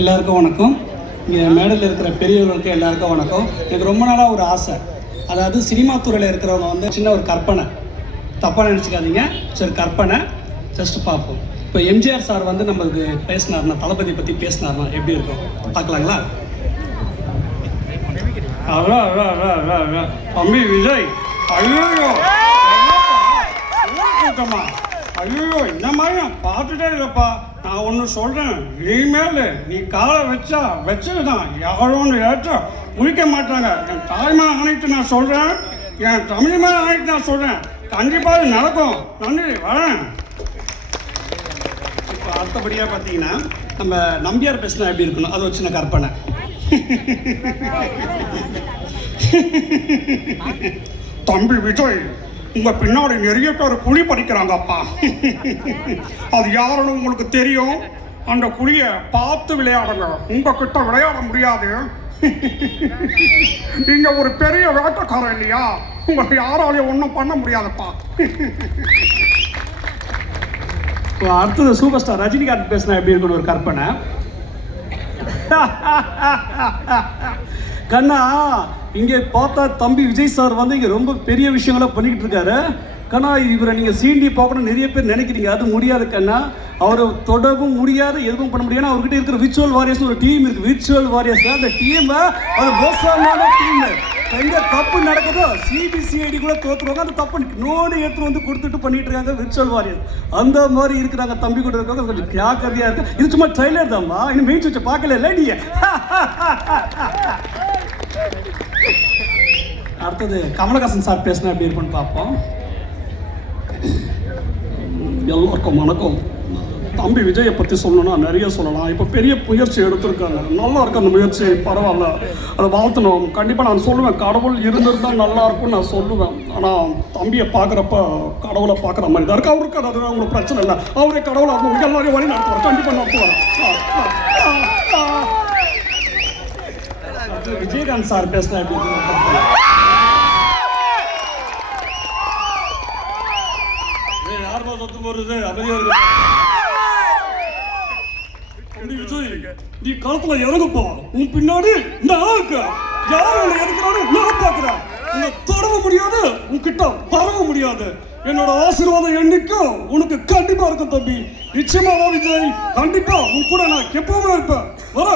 எல்லாருக்கும் வணக்கம். இங்கே மேடையில் இருக்கிற பெரியவர்களுக்கு எல்லாருக்கும் வணக்கம். எனக்கு ரொம்ப நாளாக ஒரு ஆசை, அதாவது சினிமா துறையில் இருக்கிறவங்க வந்து சின்ன ஒரு கற்பனை, தப்பாக நினச்சிக்காதீங்க, சரி கற்பனை ஜஸ்ட் பார்ப்போம். இப்போ எம்ஜிஆர் சார் வந்து நம்மளுக்கு பேசினார்னா, தளபதி பற்றி பேசினார்னா எப்படி இருக்கும் பார்க்கலாங்களா? தம்பி விஜய், ஐயோ கூட்டமா, ஐயோ இந்த மாதிரி நான் பார்த்துட்டே இல்லைப்பா. நான் ஒன்று சொல்கிறேன், இனிமேல் நீ காலை வச்சதுதான் யாரும் ஏற்ற முடிக்க மாட்டாங்க. என் தாய்மை ஆணைத்து நான் சொல்கிறேன், என் தமிழ் மேலே ஆணைத்து நான் சொல்கிறேன், கண்டிப்பாக இது நடக்கும். நன்றி, வரேன். இப்போ அடுத்தபடியாக பார்த்தீங்கன்னா நம்ம நம்பியார் பேசினா எப்படி இருக்கணும், அது ஒரு சின்ன கற்பனை. தம்பி விஜய், உங்க பின்னாடி நிறைய பேர் குழி பறிக்கிறாங்கப்பா. அது யாருன்னு உங்களுக்கு தெரியும். அந்த குழியை பார்த்து விளையாடுங்க, உங்ககிட்ட விளையாட முடியாது. நீங்க ஒரு பெரிய வேட்டக்காரன் இல்லையா, உங்களுக்கு யாராலையும் ஒன்றும் பண்ண முடியாதுப்பா. அடுத்தது சூப்பர் ஸ்டார் ரஜினிகாந்த் பேசினா எப்படி இருக்குன்னு ஒரு கற்பனை. கண்ணா, இங்கே பார்த்தா தம்பி விஜய் சார் வந்து இங்கே ரொம்ப பெரிய விஷயங்கள பண்ணிக்கிட்டு இருக்காரு. கண்ணா, இவரை நீங்கள் சீண்டி பார்க்கணும் நிறைய பேர் நினைக்கிறீங்க, அது முடியாது கண்ணா. அவரை தொடவும் முடியாது, எதுவும் பண்ண முடியாது. அவர்கிட்ட இருக்கிற விர்ச்சுவல் வாரியர்ஸ் ஒரு டீம் இருக்குது, விர்ச்சுவல் வாரியர்ஸ். அந்த டீமை அது மோசமான டீம். எங்கே தப்பு நடக்குதோ சிபிசிஐடி கூட தோற்றுருவாங்க. அந்த தப்பு நோடு எடுத்து வந்து கொடுத்துட்டு பண்ணிட்டு இருக்காங்க விர்ச்சுவல் வாரியர்ஸ். அந்த மாதிரி இருக்கிறாங்க தம்பி கூட இருக்காங்க. கொஞ்சம் ஜாக்கிரதையாக இருக்கு. இது சும்மா ட்ரைலர் தான்மா, இன்னும் மெயின் சுவிட்சை பார்க்கல இல்லை நீ. அடுத்தது கமலஹாசன் சார் பேசினா எப்படி இருக்குன்னு பார்ப்போம். எல்லோருக்கும் வணக்கம். தம்பி விஜயை பற்றி சொல்லணும்னா நிறைய சொல்லலாம். இப்போ பெரிய முயற்சி எடுத்திருக்காங்க, நல்லா இருக்கு அந்த முயற்சி, பரவாயில்ல, அதை வாழ்த்தணும். கண்டிப்பாக நான் சொல்லுவேன், கடவுள் இருந்திருந்தால் நல்லா இருக்கும்னு நான் சொல்லுவேன். ஆனால் தம்பியை பார்க்குறப்ப கடவுளை பார்க்குற மாதிரி தான் இருக்கு. அவருக்கு அது உங்களுக்கு பிரச்சனை இல்லை, அவரே கடவுளை இருக்கும், எல்லாரையும் வழி நடத்துவார், கண்டிப்பாக நடத்துவார். விஜயகாந்த் சார் பேசினா எப்படி நீ காலத்துல இறங்குப்பா, உன் பின்னாடி நான் இருக்க. யாரும் இறக்குறாரு நான் பாக்குறேன். உன்னை தொடர முடியாது, உன்கிட்ட வரவ முடியாது. என்னோட ஆசீர்வாதம் என்னைக்கும் உனக்கு கண்டிப்பா இருக்கும் தம்பி. நிச்சயமா விஜய், கண்டிப்பா உன் கூட நான் எப்பவுமே இருப்பேன். வர.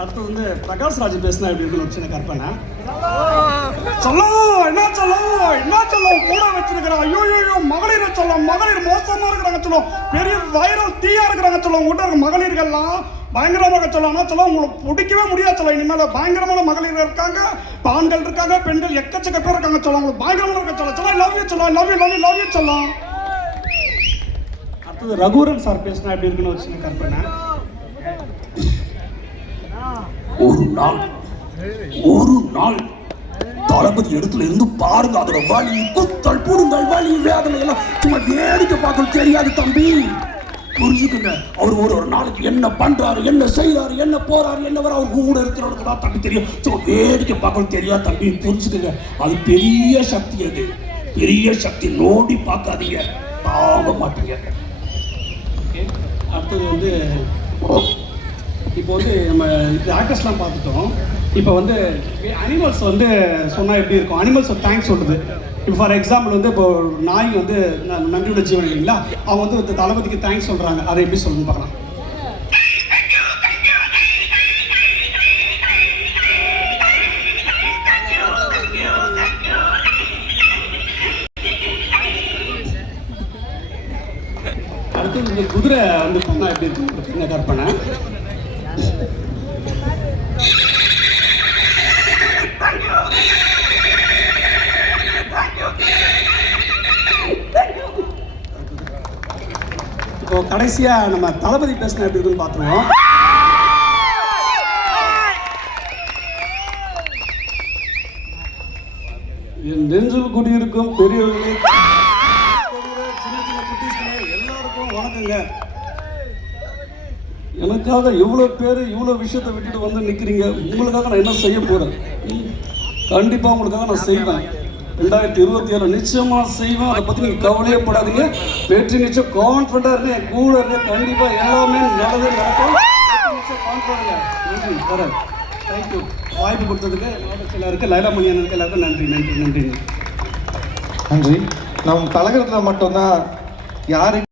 அடுத்து வந்து பிரகாஷ் ராஜ் பேசினா எப்படி இருக்குன்னு ஒரு சின்ன கற்பனை. என்ன சொல்லும் கூட வச்சிருக்கிறேன். ஐயோ மகளிரை சொல்லும், மகளிர் மோசமா இருக்கிறாங்க சொல்லும், பெரிய வைரல் தீயா இருக்கிறாங்க சொல்லும். உங்கள்கிட்ட இருக்க மகளிர்கள்லாம் பயங்கரமாக சொல்லலாம் சொல்ல, உங்களுக்கு பிடிக்கவே முடியாது சொல்ல. இனிமேல் பயங்கரமான மகளிர் இருக்காங்க, ஆண்கள் இருக்காங்க, பெண்கள் எக்கச்சக்க பேர் இருக்காங்க சொல்ல. உங்களுக்கு பயங்கரமாக இருக்க சொல்ல சொல்ல. லவ் யூ சொல்ல, love you love you love you சொல்லலாம். அடுத்தது ரகுவரன் சார் பேசினா எப்படி இருக்குன்னு ஒரு சின்ன கற்பனை. ஒரு நாள் தளபதி இடத்துல இருந்து பாருங்க, அதோட வலி, குத்தல், புடுங்கல், வலி, வேதனை எல்லாம் சும்மா வேடிக்கை பார்க்க தெரியாது தம்பி. புரிஞ்சுக்குங்க, அவர் ஒரு நாளைக்கு என்ன பண்றாரு, என்ன செய்யறாரு, என்ன போறாரு, என்ன வர, அவர் கூட இருக்கிறவனுக்கு தான் தம்பி தெரியும். சும்மா வேடிக்கை பார்க்க தெரியாது தம்பி. புரிஞ்சுக்குங்க, அது பெரிய சக்தி, அது பெரிய சக்தி. நோடி பார்க்காதீங்க, தாங்க மாட்டீங்க. அடுத்தது வந்து இப்போ வந்து நம்ம ஆக்டர்ஸ்லாம் பார்த்துட்டோம். இப்போ வந்து அனிமல்ஸ் வந்து சொன்னால் எப்படி இருக்கும், அனிமல்ஸ் தேங்க்ஸ் சொல்லுது. இப்போ ஃபார் எக்ஸாம்பிள் வந்து இப்போ நாய் வந்து நன்றியோட ஜீவன் இல்லைங்களா, அவங்க வந்து தளபதிக்கு தேங்க்ஸ் சொல்கிறாங்க. அதை எப்படி சொல்லணும்னு பார்க்கலாம். அடுத்தது இந்த குதிரை வந்து பண்ணால் எப்படி இருக்கும் என்ன கற்பனை. இப்போ கடைசியா நம்ம தளபதி பேசினா எப்படி இருக்குன்னு பார்த்துருவோம். என் நெஞ்சில் குடியிருக்கும் பெரியவர்களே, சின்ன சின்ன குட்டீஸ்களே, எல்லாருக்கும் வணக்கங்க. எனக்காக எவ்வளோ பேர் இவ்வளோ விஷயத்தை விட்டுட்டு வந்து நிற்கிறீங்க. உங்களுக்காக நான் என்ன செய்ய போகிறேன், கண்டிப்பாக உங்களுக்காக நான் செய்வேன். 2027 நிச்சயமா செய்வோம். அதை பற்றி நீங்கள் கவலையே படாதீங்க. வெற்றி நிச்சயம். கான்ஃபிடண்டாக இருங்க, கூட இருங்க. கண்டிப்பாக எல்லாமே நல்லது நடக்கும். கான்ஃபிடண்டாக நன்றி. வரேன். தேங்க்யூ. வாய்ப்பு கொடுத்ததுக்கு மாவட்ட செயலாளருக்கு, லைலாமணி அண்ணனுக்கு எல்லாருக்கும் நன்றி நன்றி நன்றிங்க. நன்றி. நம் கழகத்தில் மட்டும்தான் யாருக்கு